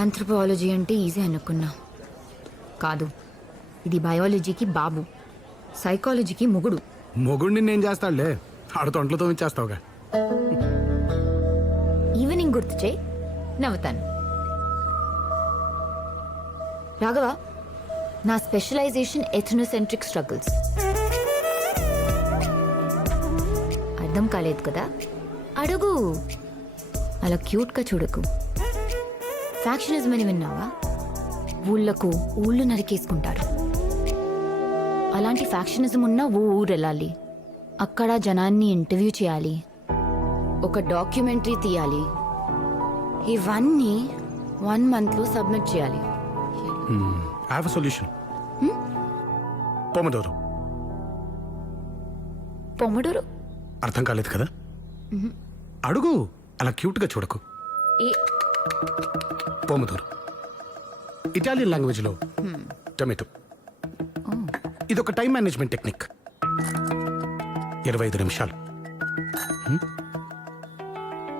Anthropology అంటే easy అనుకున్నా. కాదు, ఇది బయాలజీకి బాబు, సైకాలజీకి మొగుడు. మొగుడిని నేను చేస్తాడులే, ఆడ తొంటలతో ఇచ్చేస్తావుగా. ఈవినింగ్ గుర్తు చేయి, నవ్వుతాను. రాఘవ, నా స్పెషలైజేషన్ ఎథ్నోసెంట్రిక్ స్ట్రగుల్స్. అర్థం కాలేదు కదా? అడుగు, అలా క్యూట్గా చూడకు. ఫ్యాక్షనిజం అని విన్నావా? ఊళ్ళకు ఊళ్ళు నరికేసుకుంటారు. అలాంటి ఫ్యాక్షనిజం ఉన్న ఊరు వెళ్ళాలి, అక్కడ జనాన్ని ఇంటర్వ్యూ చేయాలి, ఒక డాక్యుమెంటరీ తీయాలి. ఇవన్నీ 1 monthలో సబ్మిట్ చేయాలి. I have a solution. Pomodoro. Pomodoro అర్థం కాలేదు కదా? అడుగు, అలా క్యూట్గా చూడకు. పొమడోరో ఇటాలియన్ లాంగ్వేజ్లో టొమాటో. ఇదొక టైం మేనేజ్మెంట్ టెక్నిక్. 25 నిమిషాలు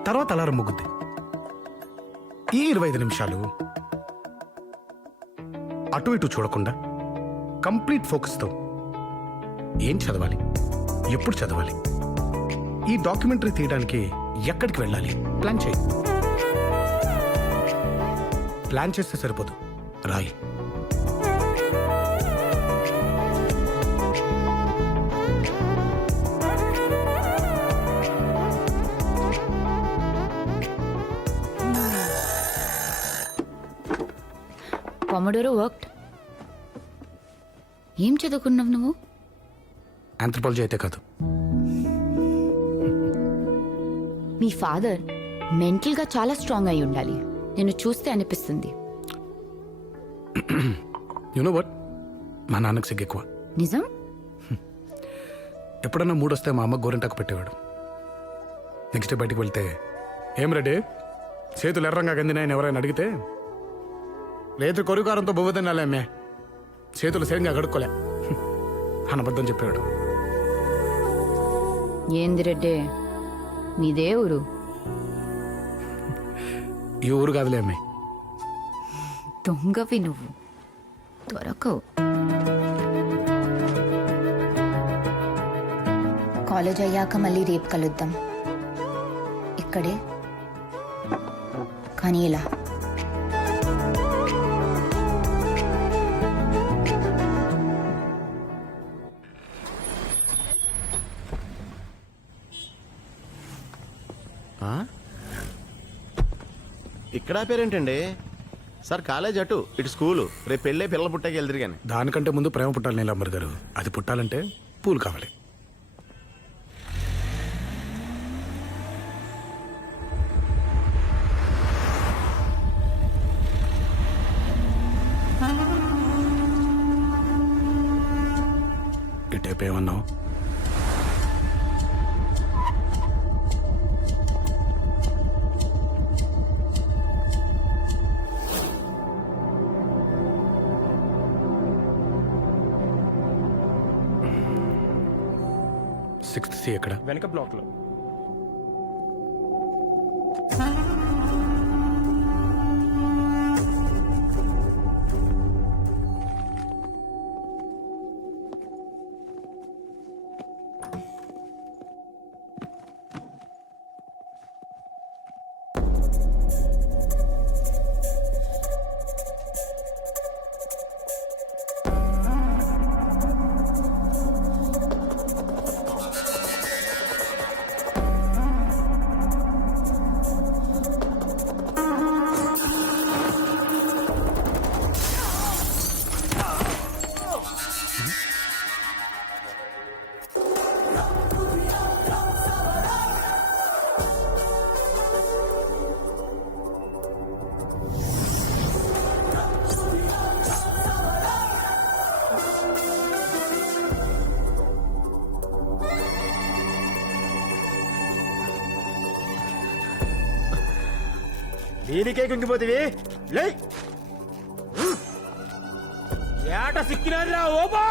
తర్వాత అలారం ముగ్గుద్ది. ఈ 25 నిమిషాలు అటు ఇటు చూడకుండా కంప్లీట్ ఫోకస్తో ఏం చదవాలి, ఎప్పుడు చదవాలి, ఈ డాక్యుమెంటరీ తీయడానికి ఎక్కడికి వెళ్ళాలి ప్లాన్ చేయి. ప్లాన్ చేస్తే సరిపోదు, రాయి. Pomodoro worked. ఏం చదువుకున్నావు నువ్వు? ఆంథ్రోపాలజీ అయితే కాదు. మీ ఫాదర్ మెంటల్గా చాలా స్ట్రాంగ్ అయి ఉండాలి, నేను చూస్తే అనిపిస్తుంది. యు నో వాట్, మా నాన్నకు సిగ్గు ఎక్కువ. నిజం? ఎప్పుడన్నా మూడొస్తే మా అమ్మ గోరింటాకు పెట్టేవాడు. నెక్స్ట్ డే బయటికి వెళ్తే, ఏం రెడీ చేతులు ఎర్రంగా గందినాయని ఎవరైనా అడిగితే, లేదు కొరుకారంతో బొవ్వ తినాలే అమ్మే, చేతులు సరిగ్గా కడుక్కోలే అని అబద్ధం చెప్పాడు. ఏంది రెడ్డి, మీదే ఊరు? ఈ ఊరు కాదులే అమ్మే. దొంగవి నువ్వు, దొరకవు. కాలేజ్ అయ్యాక మళ్ళీ రేపు కలుద్దాం, ఇక్కడే. కానీ ఇలా ఇక్కడ పేరేంటండి సార్? కాలేజ్ అటు, ఇటు స్కూలు. రేపు పెళ్ళే పిల్లలు పుట్టాకి వెళ్తారు కానీ. దానికంటే ముందు ప్రేమ పుట్టాలి నీలమ్మర్ గారు. అది పుట్టాలంటే పూలు కావాలి. ఇటేపు ఏమన్నావు? సిక్స్త్ సి ఎక్కడ? వెనక బ్లాక్ లో. దీనికే కుంగిపోతివి లే. ఏట సిక్కినారా ఓబా.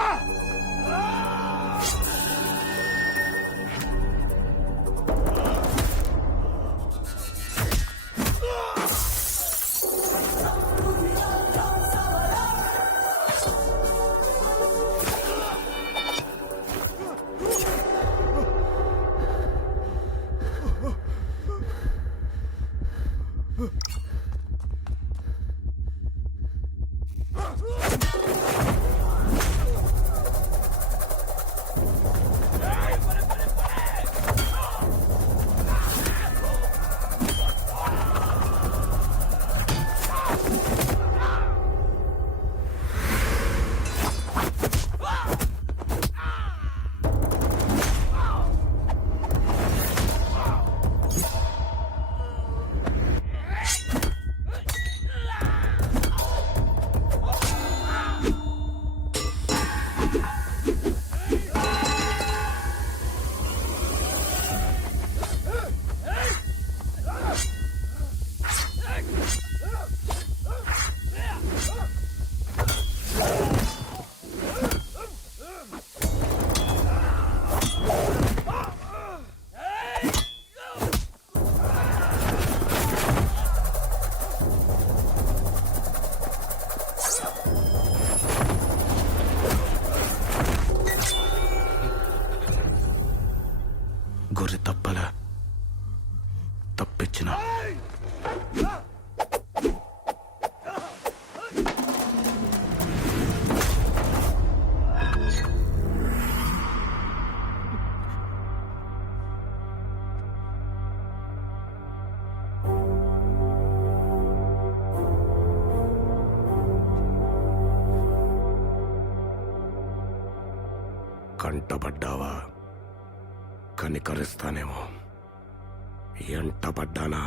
గొర్రె తప్పలా తప్పించిన కంటపడ్డావా కనికరిస్తానేమో ఎంటపడ్డానా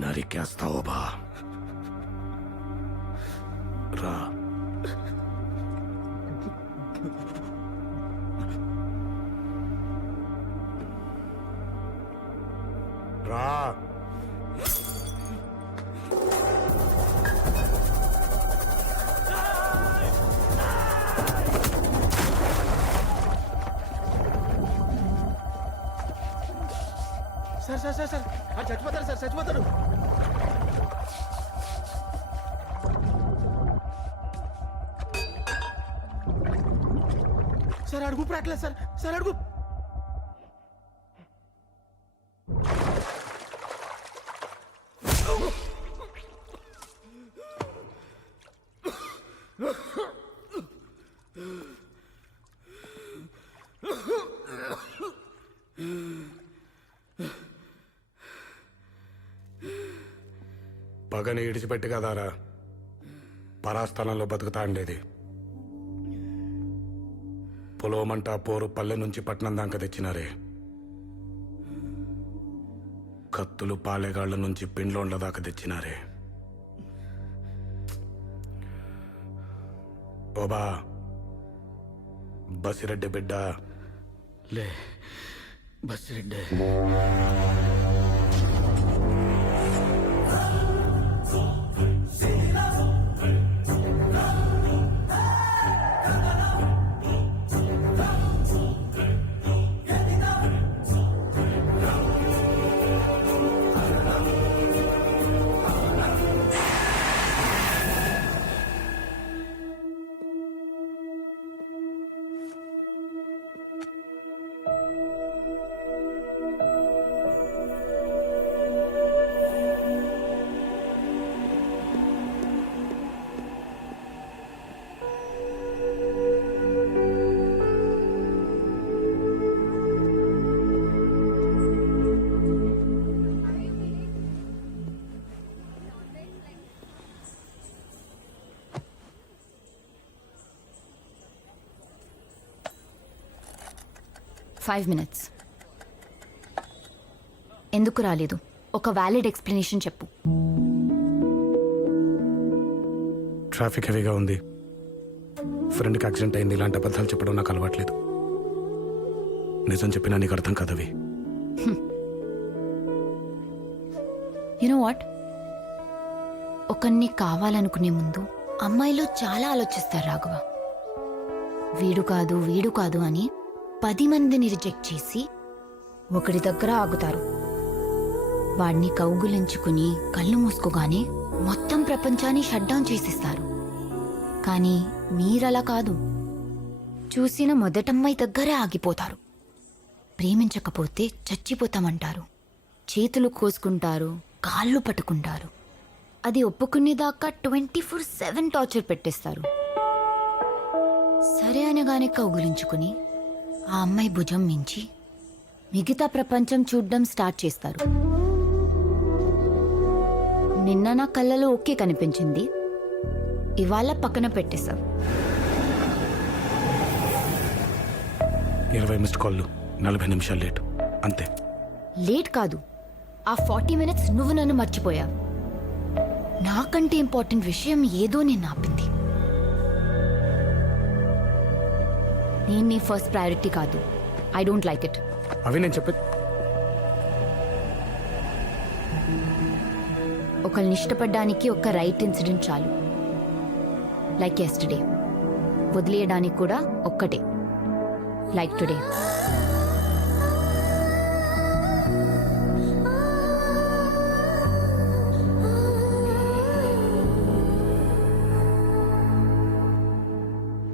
నరికేస్తావో బా రా రా సార్ సార్ సార్ సార్ అది చచ్చిపోతాడు సార్ చచ్చిపోతాడు. సార్ అడుగు రావట్లేదు సార్. సార్ అడుగు. పగని ఇడిచిపెట్టి కదారా పరాస్థానంలో బతుకుతా ఉండేది. పొలవమంట పోరు పల్లె నుంచి పట్నం దాకా తెచ్చినారే. కత్తులు పాలెగాళ్ల నుంచి పిండ్లోండ్ల దాకా తెచ్చినారే. ఓబా బసిరెడ్డి బిడ్డ లే బస్రెడ్డి. Five minutes. ఎందుకు రాలేదు? ఒక వ్యాలిడ్ ఎక్స్ప్లెనేషన్ చెప్పు. ట్రాఫిక్ హెవీగా ఉంది, ఫ్రెండ్కి యాక్సిడెంట్ అయింది. ఇలాంటి అబద్ధాలు చెప్పడం నాకు అలవాట్లేదు. నిజం చెప్పినా నీకు అర్థం కాదవి. యునో వాట్, ఒకరిని కావాలనుకునే ముందు అమ్మాయిలు చాలా ఆలోచిస్తారు రాఘవ. వీడు కాదు అని 10 మందిని రిజెక్ట్ చేసి ఒకడి దగ్గర ఆగుతారు. వాడిని కౌగులించుకుని కళ్ళు మూసుకోగానే మొత్తం ప్రపంచాన్ని షట్ డౌన్ చేసిస్తారు. కానీ మీరలా కాదు. చూసిన మొదటమ్మాయి దగ్గరే ఆగిపోతారు. ప్రేమించకపోతే చచ్చిపోతామంటారు. చేతులు కోసుకుంటారు, కాళ్ళు పట్టుకుంటారు. అది ఒప్పుకునేదాకా 24/7 టార్చర్ పెట్టేస్తారు. సరే అనగానే కౌగులించుకుని ఆ అమ్మాయి భుజం మించి మిగతా ప్రపంచం చూడ్డం స్టార్ట్ చేస్తారు. నిన్న నా కళ్ళలో ఓకే కనిపించింది, ఇవాళ పక్కన పెట్టేశావు. 20 మిస్డ్ కాళ్ళు, 40 నిమిషాలు లేట్, అంతే. లేట్ కాదు, ఆ 40 మినిట్స్ నువ్వు నన్ను మర్చిపోయావు. నాకంటే ఇంపార్టెంట్ విషయం ఏదో నేను ఆపింది. నేను నీ ఫస్ట్ ప్రయారిటీ కాదు. I don't like it. అవి నేను చెప్పే ఒకళ్ళని ఇష్టపడ్డానికి ఒక రైట్ ఇన్సిడెంట్ చాలు. Like yesterday. వదిలేయడానికి కూడా ఒక్కటే, లైక్ టుడే.